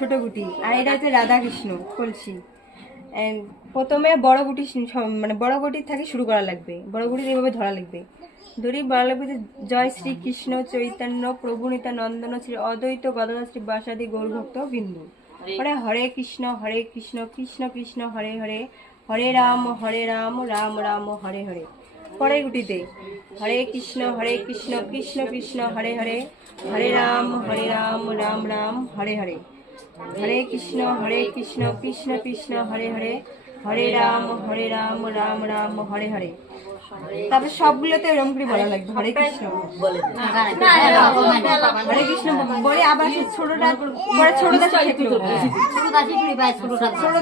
ছোট গুটি আর এটা হচ্ছে রাধা কৃষ্ণ কলসি। প্রথমে বড় গুটি মানে বড় গুটি থেকে শুরু করা লাগবে। বড় গুটি এইভাবে ধরা লাগবে, ধরি বলা লাগবে যে জয় শ্রী কৃষ্ণ চৈতন্য প্রভু নিত্যানন্দ শ্রী অদ্বৈত গদাধর শ্রী বাসাদি গৌরভক্ত বিন্দু। পরে হরে কৃষ্ণ কৃষ্ণ কৃষ্ণ হরে হরে, হরে রাম রাম রাম হরে হরে। পরের গুটিতে হরে কৃষ্ণ কৃষ্ণ কৃষ্ণ হরে হরে, হরে রাম রাম রাম হরে হরে। হরে কৃষ্ণ কৃষ্ণ কৃষ্ণ হরে হরে, হরে রাম রাম রাম হরে হরে। তারপর সবগুলোতে এরকম করে বলা লাগবে হরে কৃষ্ণ বলে আবার ছোটটা পরে ছোট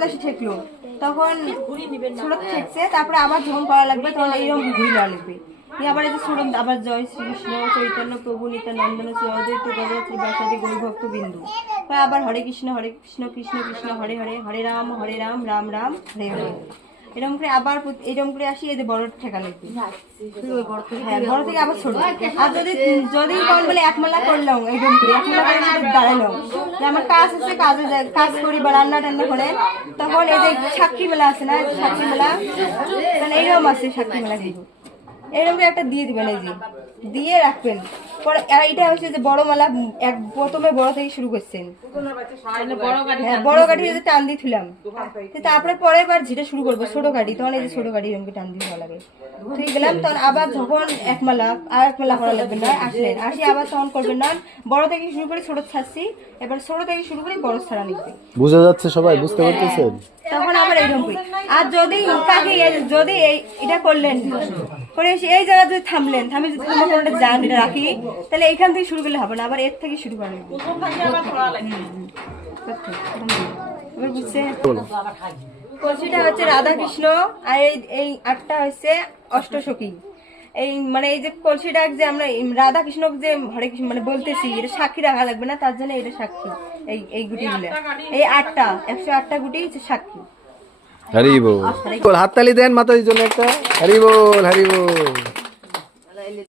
দাসী ঠেকলো তখন ছোট ঠেকছে, তারপরে আবার যখন করা লাগবে তখন এইরকম ঘুরে দেওয়া লাগবে। আবার এই যে ছোট আবার জয় শ্রীকৃষ্ণ চৈতন্য প্রভু নিত্যানন্দ শ্রী অদ্বৈত গদাধর শ্রী বাসাদি গৌরভক্ত বিন্দু। আবার হরে কৃষ্ণ কৃষ্ণ কৃষ্ণ হরে হরে, হরে রাম রাম রাম হরে হরে। এরকম করে আবার এরকম করে আসি এই যে বড় ঠেকা লাগবে। হ্যাঁ, বড় থেকে আবার ছোট। আর যদি বলে একমালা করলাম এরকম করে একমালা করে দাঁড়ালাম যে আমার কাজ আছে, কাজ করি বা রান্না টান্না করে, তখন এই যে সাক্ষী মেলা আছে না, সাক্ষী মেলা মানে এইরকম আছে সাক্ষী মেলা কিন্তু এরকম করে একটা দিয়ে দিবেন, এই যে দিয়ে রাখবেন। পরে এটা হচ্ছে যে বড় মালা প্রথমে বড় থেকে শুরু করছেন, হ্যাঁ বড় কাঠি টান দিয়ে থুলাম, তারপরে পরের বার যেটা শুরু করবো ছোট কাঠি, তখন এই যে ছোট কাঠি এরকম টান দিয়ে ভালো লাগে ঠিক গেলাম। তখন আবার যখন এক মালা করা লাগবে না, আসলেন আসি আবার তখন করবেন না, বড় থেকে শুরু করে ছোট ছাড়ছি, এবার ছোট থেকে শুরু করে বড় ছাড়া লিখবে। বুঝা যাচ্ছে সবাই? বুঝতে পারতেছেন? তখন আবার এইরকম করি। আর যদি এটা করলেন করে এই জায়গা যদি থামলেন, থামে যদি কোনোটা যান এটা রাখি, তাহলে এইখান থেকে শুরু করলে হবে না, আবার এর থেকে শুরু করা বুঝছে। কলসিটা হচ্ছে রাধা কৃষ্ণ আর এই আটটা হচ্ছে অষ্টসখী। এই মানে এই যে কলসিটা যে আমরা রাধা কৃষ্ণ যে হরে কৃষ্ণ মানে বলতেছি, এটা সাক্ষী রাখা লাগবে না, তার জন্য এটা সাক্ষী। এই গুটি গুলো এই 108টা গুটি হচ্ছে সাক্ষী। হরি বল, হাততালি দেন মাতাজির জন্য একটা। হরি বল হরি বল।